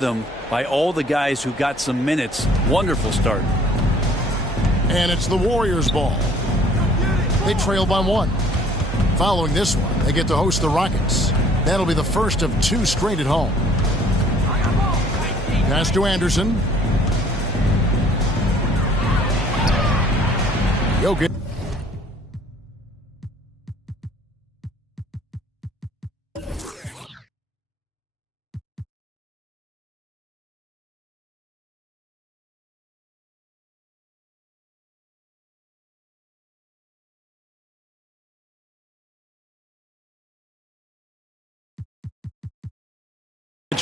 them by all the guys who got some minutes. Wonderful start. And it's the Warriors' ball. They trail by 1. Following this one, they get to host the Rockets. That'll be the first of 2 straight at home. Pass to Anderson. Jokic.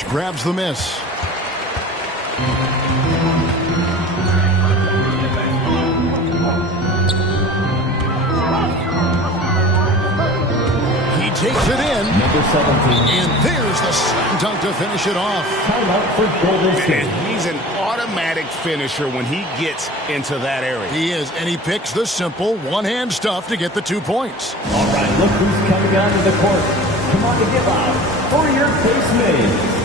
Grabs the miss. He takes it in. Number 17. And there's the slam dunk to finish it off. Timeout for Golden State. He's an automatic finisher when he gets into that area. He is, and he picks the simple one-hand stuff to get the 2 points. All right, look who's coming onto the court. Come on to give out for your base mates.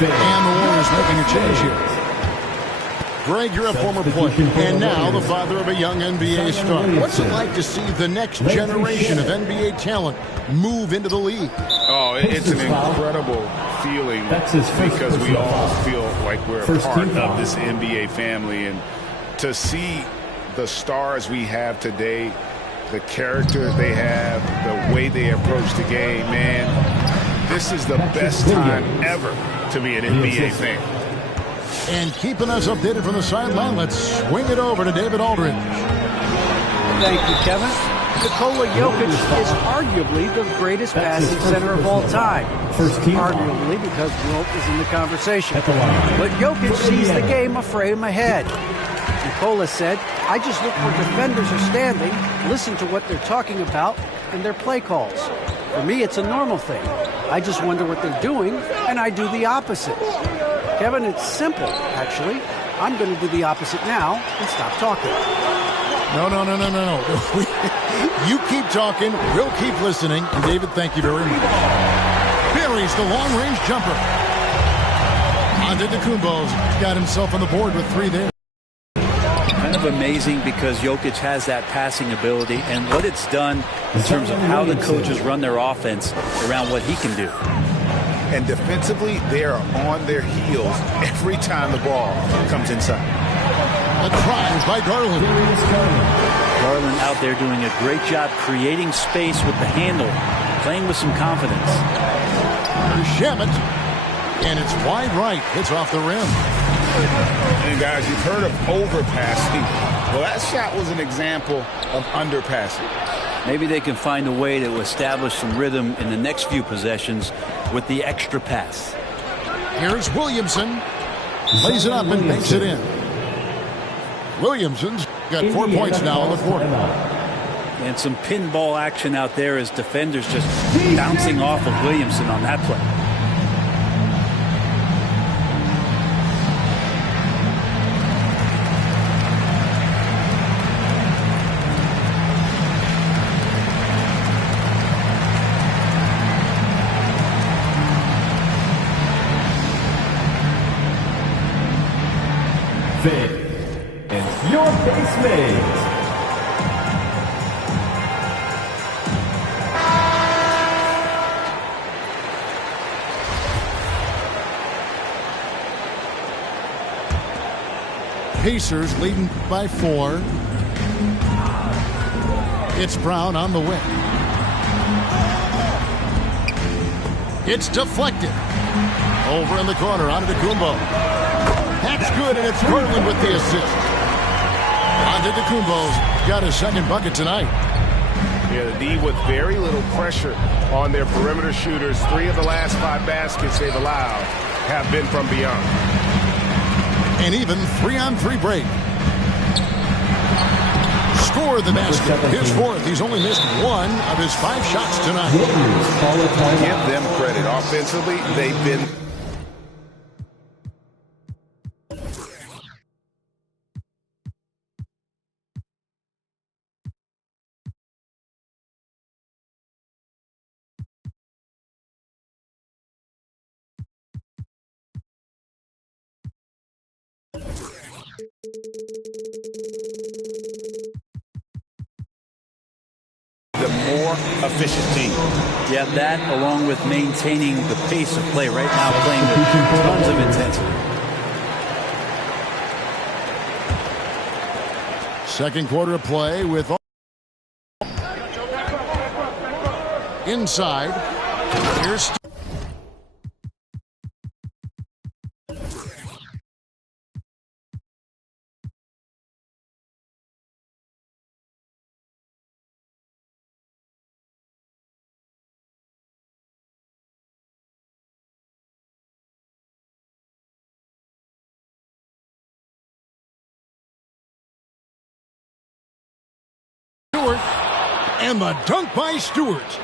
And the Warriors making a change here. Greg, you're a former player, and now the father of a young NBA star. What's it like to see the next generation of NBA talent move into the league? Oh, it's an incredible feeling because we all feel like we're a part of this NBA family. And to see the stars we have today, the characters they have, the way they approach the game, man, this is the best time ever to be an NBA fan. And keeping us updated from the sideline, let's swing it over to David Aldridge. Thank you, Kevin. Nikola Jokic is arguably the greatest passing center of all time. Arguably because Wilt is in the conversation. But Jokic sees the game a frame ahead. Nikola said, I just look where defenders are standing, listen to what they're talking about, and their play calls. For me, it's a normal thing. I just wonder what they're doing, and I do the opposite. Kevin, it's simple, actually. I'm going to do the opposite now and stop talking. No. You keep talking, we'll keep listening. And David, thank you very much. Buries the long-range jumper. Antetokounmpo's got himself on the board with 3 there. Kind of amazing because Jokic has that passing ability and what it's done in terms of how the coaches run their offense around what he can do. And defensively, they are on their heels every time the ball comes inside. A try by Garland. Garland out there doing a great job creating space with the handle, playing with some confidence. Shamet, and it's wide right. Hits off the rim. And guys, you've heard of overpassing. Well, that shot was an example of underpassing. Maybe they can find a way to establish some rhythm in the next few possessions with the extra pass. Here's Williamson. Lays it up and banks it in. Williamson's got 4 points now in the quarter. And some pinball action out there as defenders just bouncing off of Williamson on that play. It's your base mate. Pacers leading by 4. It's Brown on the wing. It's deflected. Over in the corner, Antetokounmpo. That's good, and it's Garland with the assist. Antetokounmpo's got his second bucket tonight. Yeah, the D with very little pressure on their perimeter shooters. 3 of the last 5 baskets they've allowed have been from beyond. And even 3-on-3 break. Score the basket. His 4th. He's only missed 1 of his 5 shots tonight. Give them credit. Offensively, they've been... the more efficient team. Yeah, that along with maintaining the pace of play right now, playing with tons of intensity. Second quarter of play with inside. Here's Stewart, and the dunk by Stewart.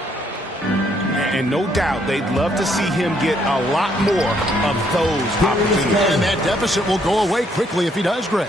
And no doubt they'd love to see him get a lot more of those opportunities. And that deficit will go away quickly if he does, Greg.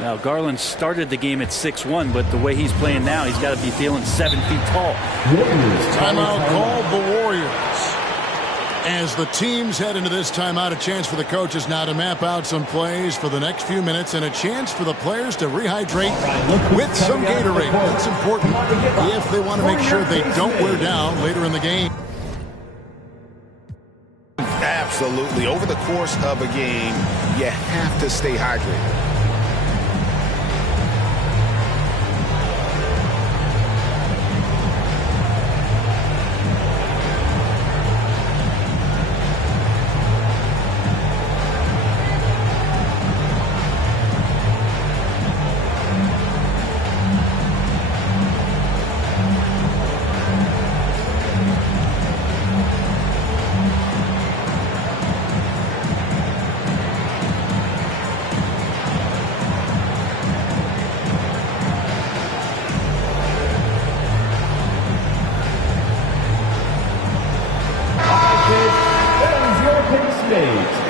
Now, Garland started the game at 6'1", but the way he's playing now, he's got to be feeling 7 feet tall. Timeout called the Warriors. As the teams head into this timeout, a chance for the coaches now to map out some plays for the next few minutes and a chance for the players to rehydrate with some Gatorade. That's important if they want to make sure they don't wear down later in the game. Absolutely. Over the course of a game, you have to stay hydrated.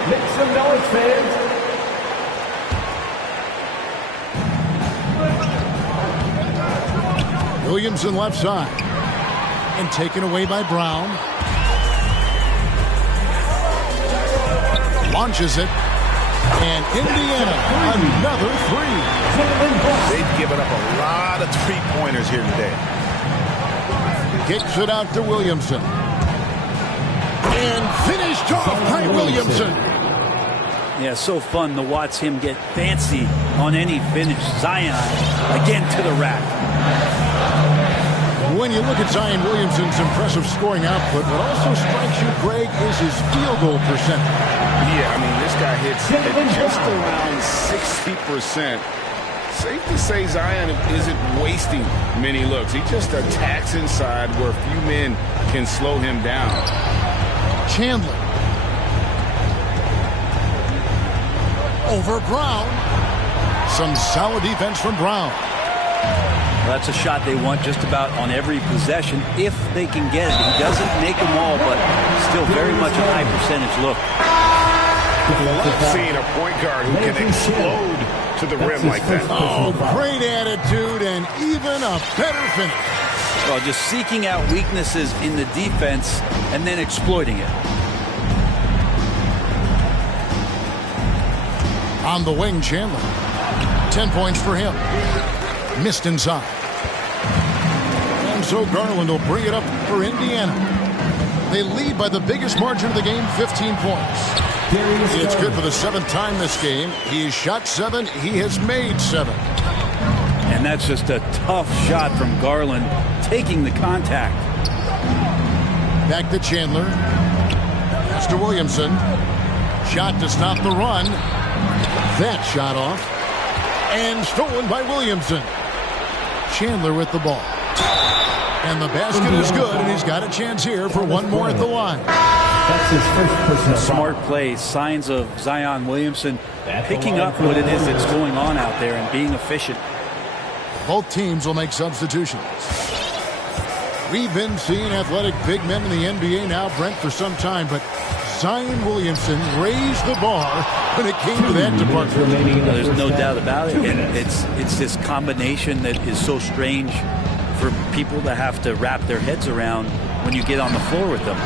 Make some noise, fans. Williamson left side. And taken away by Brown. Launches it. And Indiana, another three. They've given up a lot of three-pointers here today. Kicks it out to Williamson. And finished off by Williamson. Yeah, so fun to watch him get fancy on any finish. Zion again to the rack. When you look at Zion Williamson's impressive scoring output, what also strikes you, Greg, is his field goal percentage. Yeah, I mean, this guy hits at just around 60%. Safe to say Zion isn't wasting many looks. He just attacks inside where few men can slow him down. Chandler. Over Brown. Some solid defense from Brown. Well, that's a shot they want just about on every possession if they can get it. He doesn't make them all, but still very much a high percentage look. Love seeing a point guard who can explode to the rim like that. Oh, great attitude and even a better finish. Well, just seeking out weaknesses in the defense and then exploiting it. On the wing, Chandler. 10 points for him. Missed inside. And so Garland will bring it up for Indiana. They lead by the biggest margin of the game, 15 points. It's good for the 7th time this game. He's shot 7. He has made 7. And that's just a tough shot from Garland, taking the contact. Back to Chandler. Pass to Williamson. Shot to stop the run. That shot off. And stolen by Williamson. Chandler with the ball. And the basket is good, and he's got a chance here for one more at the line. That's his first personal Smart play. Signs of Zion Williamson picking up what it is that's going on out there and being efficient. Both teams will make substitutions. We've been seeing athletic big men in the NBA now, Brent, for some time, but Zion Williamson raised the bar when it came to that department. There's no doubt about it. And it's this combination that is so strange for people to have to wrap their heads around when you get on the floor with them.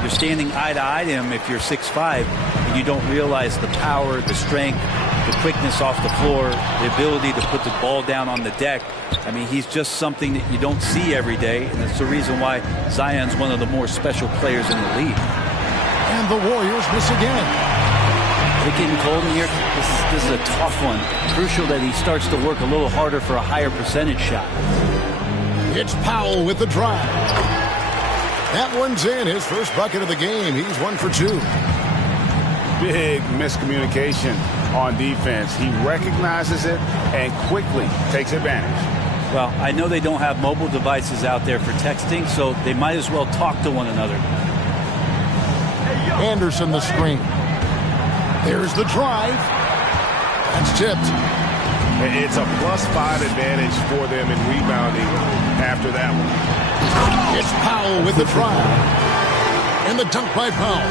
You're standing eye to eye to him if you're 6'5", and you don't realize the power, the strength, the quickness off the floor, the ability to put the ball down on the deck. I mean, he's just something that you don't see every day, and it's the reason why Zion's one of the more special players in the league. And the Warriors miss again. Is it getting cold in here? This is a tough one. Crucial that he starts to work a little harder for a higher percentage shot. It's Powell with the drive. That one's in. His first bucket of the game. He's 1 for 2. Big miscommunication on defense. He recognizes it and quickly takes advantage. Well, I know they don't have mobile devices out there for texting, so they might as well talk to one another. Anderson the screen. There's the drive. That's tipped. It's a +5 advantage for them in rebounding after that one. It's Powell with the drive. And the dunk by Powell.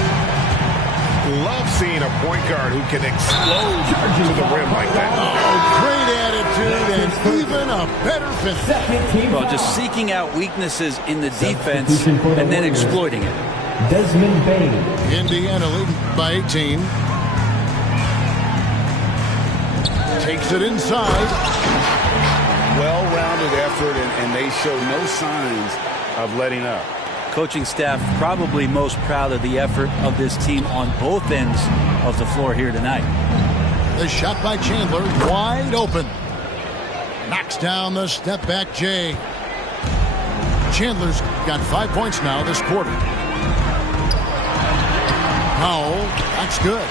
Love seeing a point guard who can explode to the rim like that. Oh, great attitude and even a better finish. Well, just seeking out weaknesses in the defense and then exploiting it. Desmond Bain. Indiana leading by 18. Takes it inside. Well-rounded effort, and they show no signs of letting up. Coaching staff probably most proud of the effort of this team on both ends of the floor here tonight. The shot by Chandler, wide open. Knocks down the step-back Jay. Chandler's got 5 points now this quarter. Powell, that's good.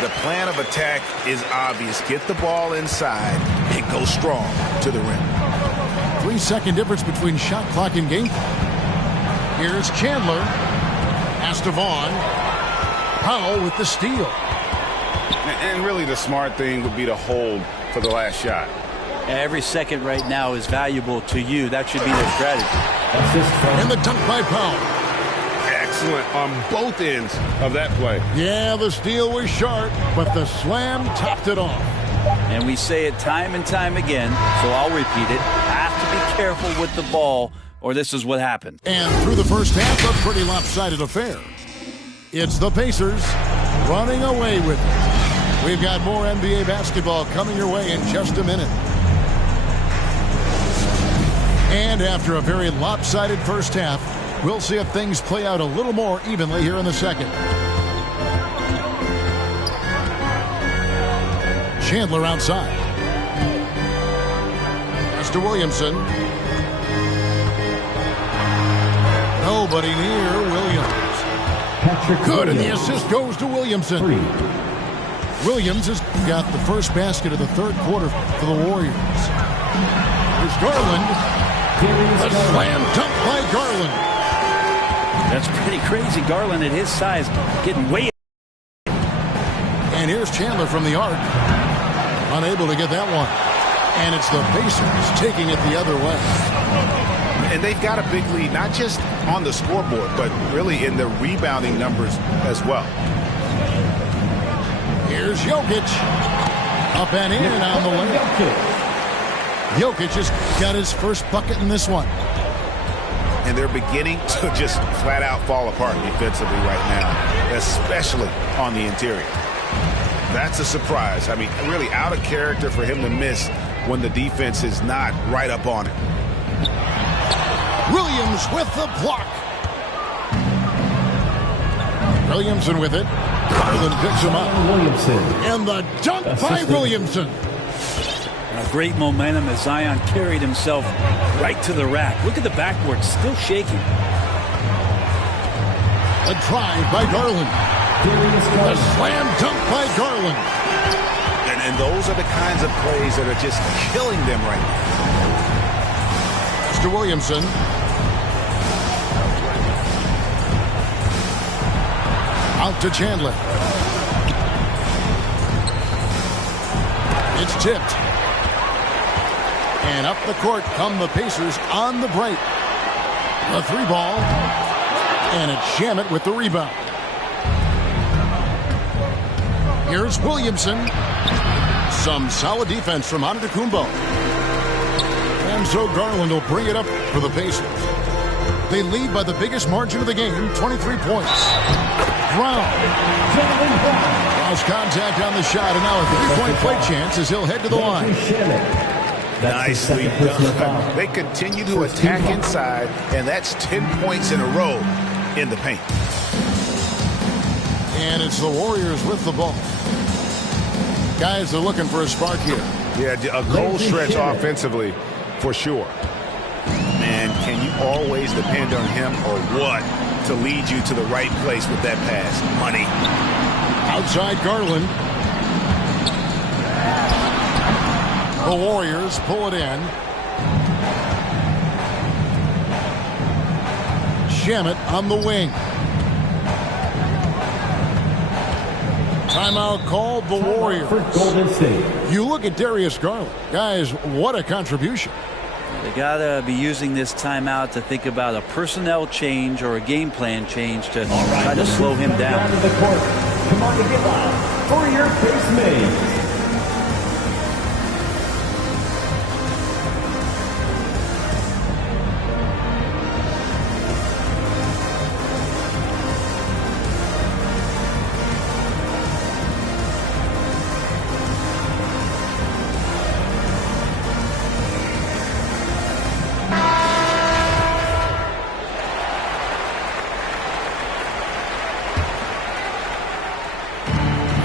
The plan of attack is obvious. Get the ball inside and go strong to the rim. 3-second difference between shot clock and game clock. Here's Chandler. Pass to Vaughn. Powell with the steal. And really the smart thing would be to hold for the last shot. Every second right now is valuable to you. That should be their strategy. And the dunk by Powell. Excellent on both ends of that play. Yeah, the steal was sharp, but the slam topped it off. And we say it time and time again, so I'll repeat it. Have to be careful with the ball, or this is what happened. And through the first half, a pretty lopsided affair. It's the Pacers running away with it. We've got more NBA basketball coming your way in just a minute. And after a very lopsided first half, we'll see if things play out a little more evenly here in the second. Chandler outside. Pass to Williamson. Nobody near Williams. Good, and the assist goes to Williamson. Williams has got the first basket of the third quarter for the Warriors. Here's Garland. A slam dunk by Garland. That's pretty crazy. Garland at his size getting way. And here's Chandler from the arc. Unable to get that one. And it's the Pacers taking it the other way. And they've got a big lead, not just on the scoreboard, but really in the rebounding numbers as well. Here's Jokic. Up and in on the layup. Jokic has got his first bucket in this one. And they're beginning to just flat out fall apart defensively right now, especially on the interior. That's a surprise. I mean, really out of character for him to miss when the defense is not right up on it. Williams with the block. Williamson with it. Garland picks him up. Williamson. And the dunk by Williamson. A great momentum as Zion carried himself right to the rack. Look at the backboard, still shaking. A drive by Garland. A slam dunk by Garland. And those are the kinds of plays that are just killing them right now. Mr. Williamson. Out to Chandler. It's tipped. And up the court come the Pacers on the break. The three ball. And it's Shamet with the rebound. Here's Williamson. Some solid defense from Antetokounmpo. And so Garland will bring it up for the Pacers. They lead by the biggest margin of the game, 23 points. Brown. Lost contact on the shot, and now a three-point play chance as he'll head to the line. Nicely done. They continue to attack inside, and that's 10 points in a row in the paint. And it's the Warriors with the ball. Guys are looking for a spark here. Yeah, a goal stretch offensively for sure. And can you always depend on him or what to lead you to the right place with that pass? Money. Outside Garland. The Warriors pull it in. Shamet on the wing. Timeout called the Warriors. For Golden State. You look at Darius Garland. Guys, what a contribution. They got to be using this timeout to think about a personnel change or a game plan change to try to slow him down. To the court. Come on to give up for your base mates.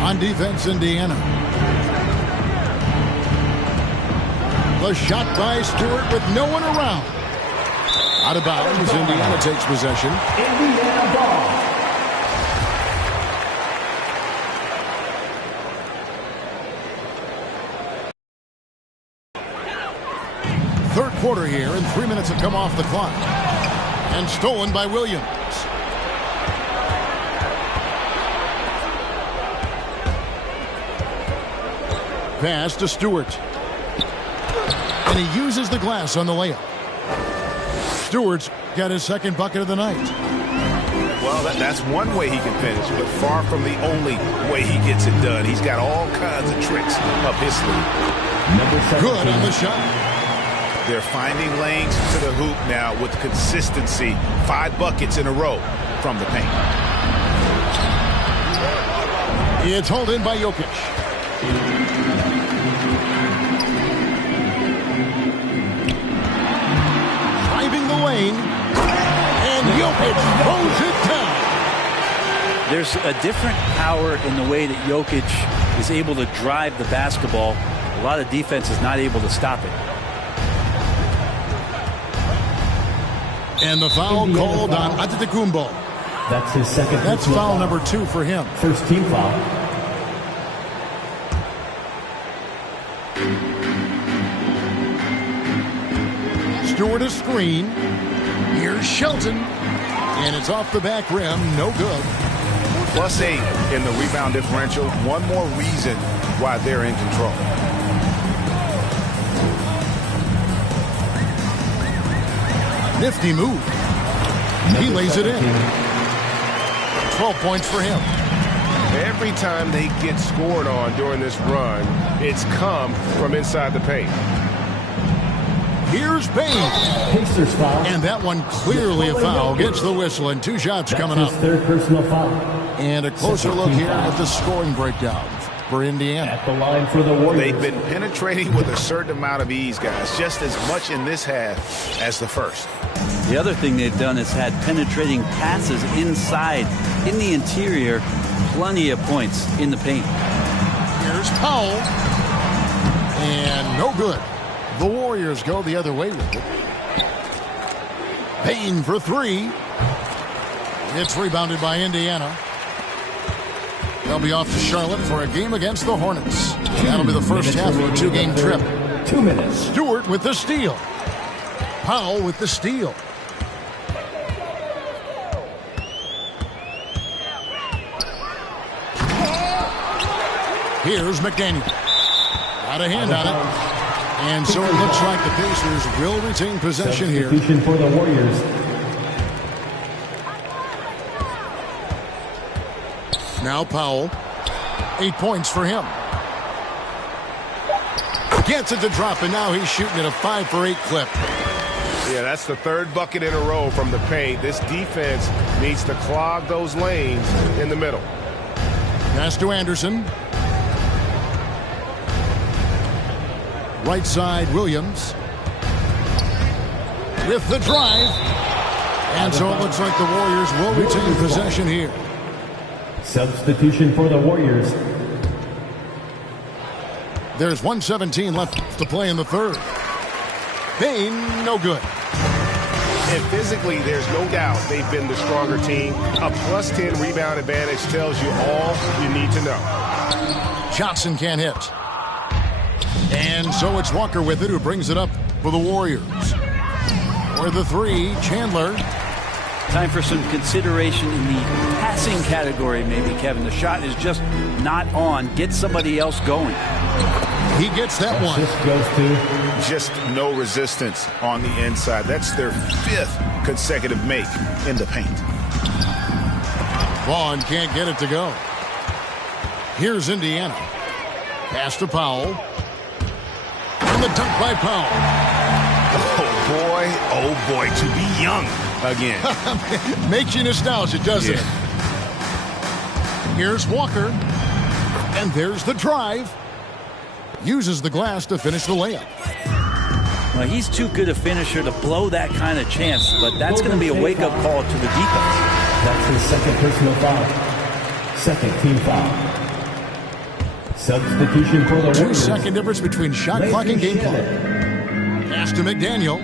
On defense, Indiana. The shot by Stewart with no one around. Out of bounds, Indiana takes possession. Indiana ball. Third quarter here, and 3 minutes have come off the clock. And stolen by Williams. Pass to Stewart. And he uses the glass on the layup. Stewart's got his second bucket of the night. Well, that's one way he can finish, but far from the only way he gets it done. He's got all kinds of tricks up his sleeve. Good on the shot. They're finding lanes to the hoop now with consistency. 5 buckets in a row from the paint. It's hauled in by Jokic. Driving the lane, and Jokic throws it down. There's a different power in the way that Jokic is able to drive the basketball. A lot of defense is not able to stop it. And the foul called on Antetokounmpo. That's his second. That's foul number 2 for him. First team foul. Stewart a screen. Here's Shelton. And it's off the back rim. No good. +8 in the rebound differential. One more reason why they're in control. Nifty move. He lays it in. 12 points for him. Every time they get scored on during this run, it's come from inside the paint. Here's Payne. Pacers foul. And that one clearly a foul. Gets the whistle, and 2 shots coming up. That's his third personal foul. And a closer look here at the scoring breakdown for Indiana. At the line for the Warriors. They've been penetrating with a certain amount of ease, guys. Just as much in this half as the first. The other thing they've done is had penetrating passes inside, in the interior, plenty of points in the paint. Here's Powell. And no good. The Warriors go the other way with it. Payne for 3. It's rebounded by Indiana. They'll be off to Charlotte for a game against the Hornets. That'll be the first half of a 2-game trip. 2 minutes. Stewart with the steal. Powell with the steal. Here's McDaniel. Got a hand on it. And so it looks like the Pacers will retain possession here. Substitution for the Warriors. Now Powell. 8 points for him. Gets it to drop, and now he's shooting at a 5 for 8 clip. Yeah, that's the 3rd bucket in a row from the paint. This defense needs to clog those lanes in the middle. Pass to Anderson. Right side, Williams. With the drive. And so it looks like the Warriors will retain possession here. Substitution for the Warriors. There's 1:17 left to play in the third. Payne, no good. And physically, there's no doubt they've been the stronger team. A +10 rebound advantage tells you all you need to know. Johnson can't hit. And so it's Walker with it, who brings it up for the Warriors. For the 3, Chandler. Time for some consideration in the passing category, maybe, Kevin. The shot is just not on. Get somebody else going. He gets that one. This goes to just no resistance on the inside. That's their 5th consecutive make in the paint. Vaughn can't get it to go. Here's Indiana. Pass to Powell. And the dunk by Powell. Oh boy, to be young again. Makes you nostalgic, doesn't it? Here's Walker. And there's the drive. Uses the glass to finish the layup. Well, he's too good a finisher to blow that kind of chance, but that's going to be a wake-up call to the defense. That's his second personal foul. Second team foul. Substitution for the Warriors. 2-second difference between shot clock and game clock. Pass to McDaniel.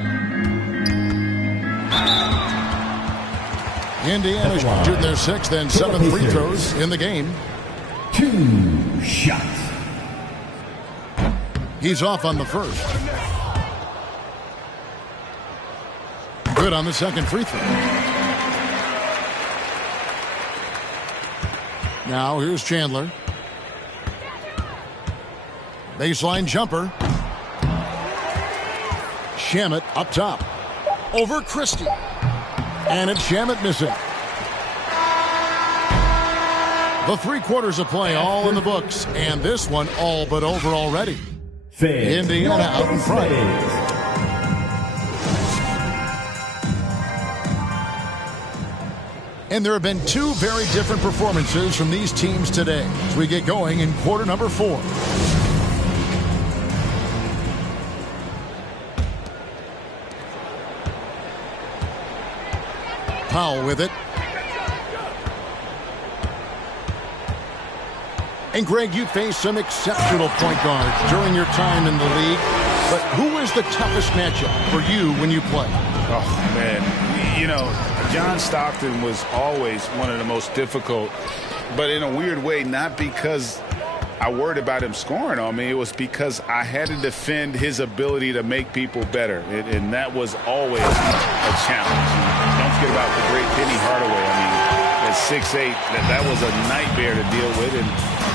Indiana's shooting their 6th and 7th free throws in the game. 2 shots. He's off on the first. Good on the second free throw. Now here's Chandler. Baseline jumper. Shamet up top. Over Christie. And it's Shamet missing. The 3 quarters of play all in the books. And this one all but over already. Indiana out in front. And there have been 2 very different performances from these teams today as we get going in quarter number 4. Powell with it. And Greg, you faced some exceptional point guards during your time in the league. But who is the toughest matchup for you when you play? Oh, man. You know, John Stockton was always one of the most difficult, but in a weird way, not because I worried about him scoring on me. It was because I had to defend his ability to make people better, and that was always a challenge. Don't forget about the great Penny Hardaway. I mean, at 6'8", that was a nightmare to deal with. And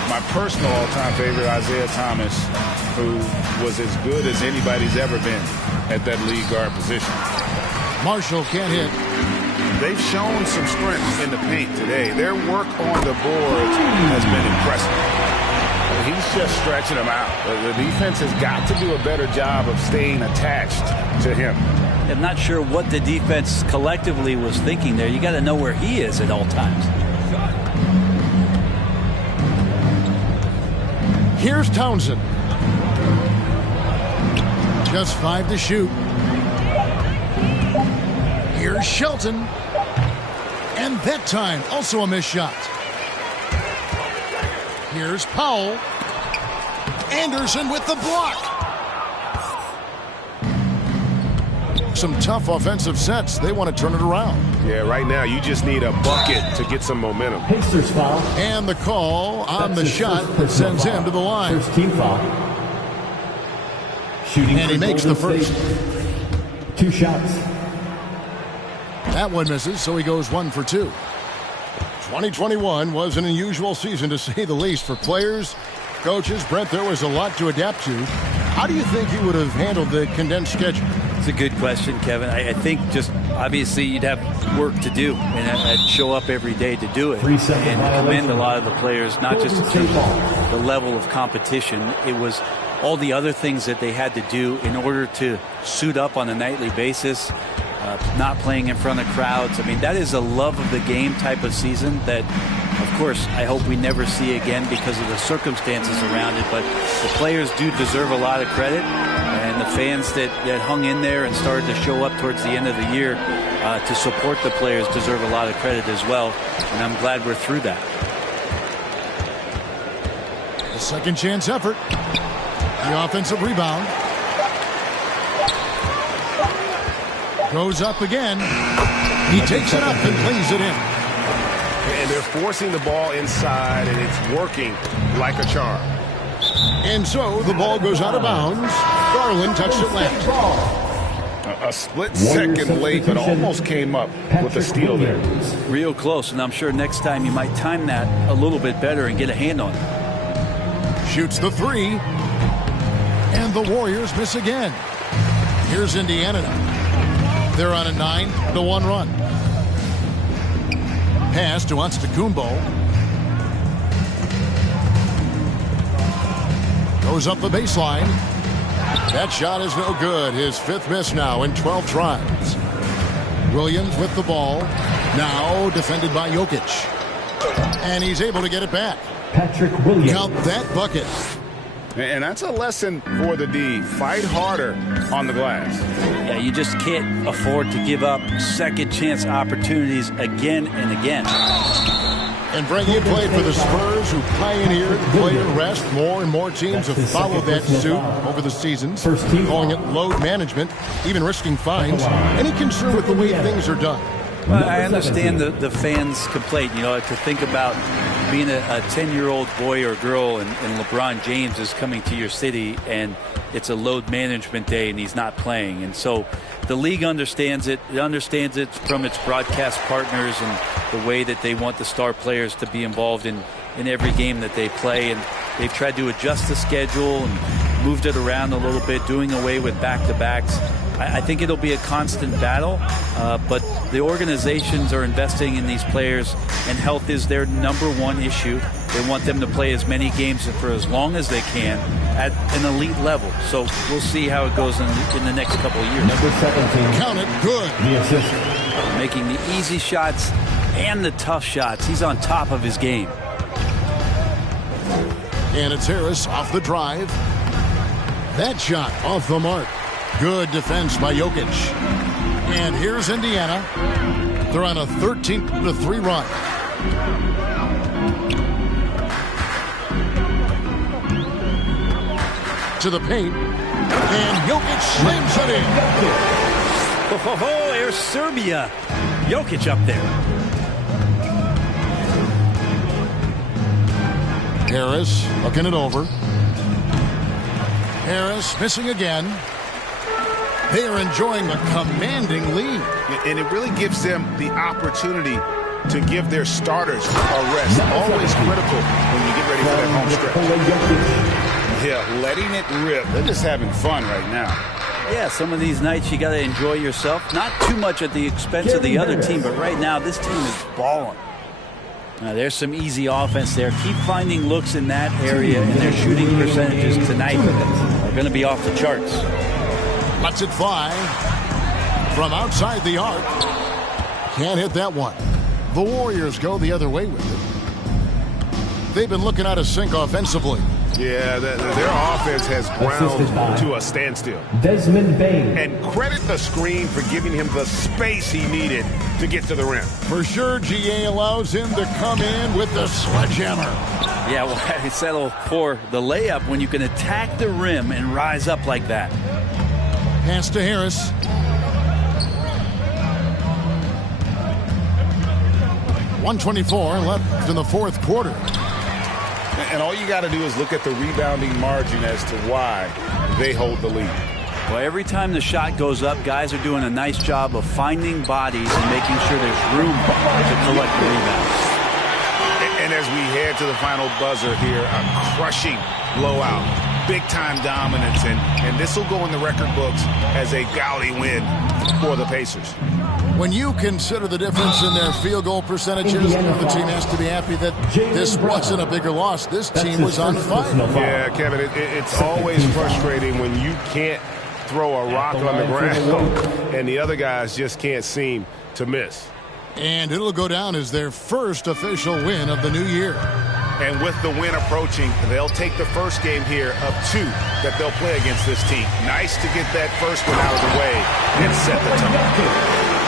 my personal all-time favorite, Isaiah Thomas, who was as good as anybody's ever been at that lead guard position. Marshall can't hit. They've shown some strength in the paint today. Their work on the boards has been impressive. He's just stretching them out. The defense has got to do a better job of staying attached to him. I'm not sure what the defense collectively was thinking there. You got to know where he is at all times. Here's Townsend. Just 5 to shoot. Here's Shelton. And that time, also a missed shot. Here's Powell. Anderson with the block. Some tough offensive sets. They want to turn it around. Yeah, right now you just need a bucket to get some momentum. Pacers foul. And the call on the shot that sends him to the line. First team foul. Shooting and he makes the first. 2 shots. That one misses, so he goes 1 for 2. 2021 was an unusual season, to say the least, for players, coaches. Brent, there was a lot to adapt to. How do you think you would have handled the condensed schedule? It's a good question, Kevin. I think just obviously you'd have work to do, and I'd show up every day to do it. And commend a lot of the players, not just in terms of the level of competition. It was all the other things that they had to do in order to suit up on a nightly basis. Not playing in front of crowds. I mean, that is a love of the game type of season that, of course, I hope we never see again because of the circumstances around it. But the players do deserve a lot of credit, and the fans that hung in there and started to show up towards the end of the year to support the players deserve a lot of credit as well. And I'm glad we're through that. A second chance effort. The offensive rebound. Goes up again. He takes it up and plays it in. And they're forcing the ball inside, and it's working like a charm. And so the ball goes out of bounds. Garland touched it last. A split second late, but almost came up with a steal there. Real close, and I'm sure next time you might time that a little bit better and get a hand on it. Shoots the 3. And the Warriors miss again. Here's Indiana now. They're on a 9-1 run. Pass to Antetokounmpo. Goes up the baseline. That shot is no good. His 5th miss now in 12 tries. Williams with the ball. Now defended by Jokic. And he's able to get it back. Patrick Williams. Count that bucket. And that's a lesson for the D. Fight harder on the glass. Yeah, you just can't afford to give up second chance opportunities again and again. And Brent, you played for the Spurs, who pioneered player rest. More and more teams have followed that suit over the seasons, calling it load management, even risking fines. Any concern with the way things are done? Well, I understand the fans' complaint, to think about being a 10-year-old boy or girl and LeBron James is coming to your city and it's a load management day and he's not playing. And so the league understands it. It understands it from its broadcast partners and the way that they want the star players to be involved in every game that they play. And they've tried to adjust the schedule and moved it around a little bit, doing away with back-to-backs. I think it'll be a constant battle, but the organizations are investing in these players, and health is their #1 issue. They want them to play as many games for as long as they can at an elite level. So we'll see how it goes in the next couple of years. Number 17. Count it good. The assist. Making the easy shots and the tough shots. He's on top of his game. And it's Harris off the drive. That shot off the mark. Good defense by Jokic. And here's Indiana. They're on a 13-3 run. To the paint. And Jokic slams it in. Oh, there's Serbia. Jokic up there. Harris looking it over. Harris missing again. They are enjoying a commanding lead. And it really gives them the opportunity to give their starters a rest. Always critical when you get ready for that home stretch. Yeah, letting it rip. They're just having fun right now. Yeah, some of these nights you got to enjoy yourself. Not too much at the expense of the other team, but right now this team is balling. There's some easy offense there. Keep finding looks in that area, and their shooting percentages tonight are going to be off the charts. Lets it fly from outside the arc. Can't hit that one. The Warriors go the other way with it. They've been looking out of sync offensively. Yeah, their offense has ground to a standstill. Desmond Bain. And credit the screen for giving him the space he needed to get to the rim. For sure, GA allows him to come in with the sledgehammer. Yeah, well, I settle for the layup when you can attack the rim and rise up like that. Pass to Harris. .124 left in the fourth quarter. And all you got to do is look at the rebounding margin as to why they hold the lead. Well, every time the shot goes up, guys are doing a nice job of finding bodies and making sure there's room to collect the rebounds. And as we head to the final buzzer here, a crushing blowout. Big-time dominance, and this will go in the record books as a gaudy win for the Pacers. When you consider the difference in their field goal percentages, the team has to be happy that this wasn't a bigger loss. This team was on fire. Yeah, Kevin, it's always frustrating when you can't throw a rock on the ground and the other guys just can't seem to miss. And it'll go down as their first official win of the new year. And with the win approaching, they'll take the first game here of 2 that they'll play against this team. Nice to get that first one out of the way and set the tone.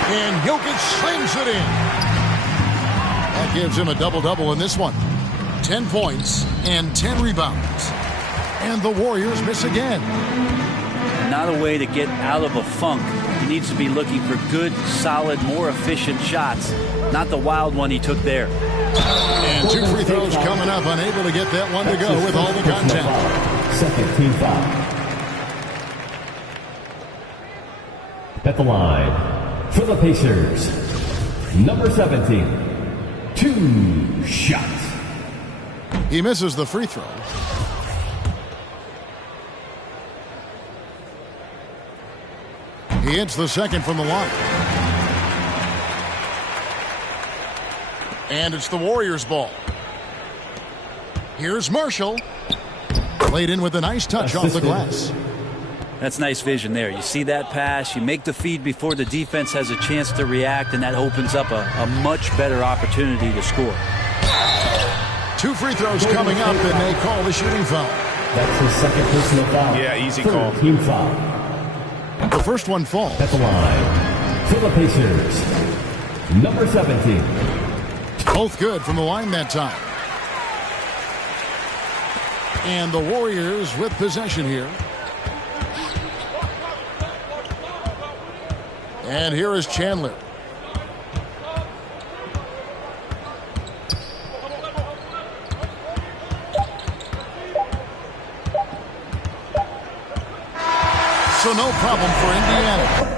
And Jokic slings it in. That gives him a double-double in this one. 10 points and 10 rebounds. And the Warriors miss again. Not a way to get out of a funk. He needs to be looking for good, solid, more efficient shots. Not the wild one he took there. And 2 free throws coming up. Unable to get that one to go with all the contact. Second team foul. At the line. For the Pacers, number 17, 2 shots. He misses the free throw. He hits the second from the line. And it's the Warriors' ball. Here's Marshall. Played in with a nice touch off the glass. That's nice vision there. You see that pass, you make the feed before the defense has a chance to react, and that opens up a much better opportunity to score. 2 free throws coming up, and they call the shooting foul. That's his second personal foul. Yeah, easy call. Team foul. The first one falls. At the line, for the Pacers, number 17. Both good from the line that time. And the Warriors with possession here. And here is Chandler. So no problem for Indiana.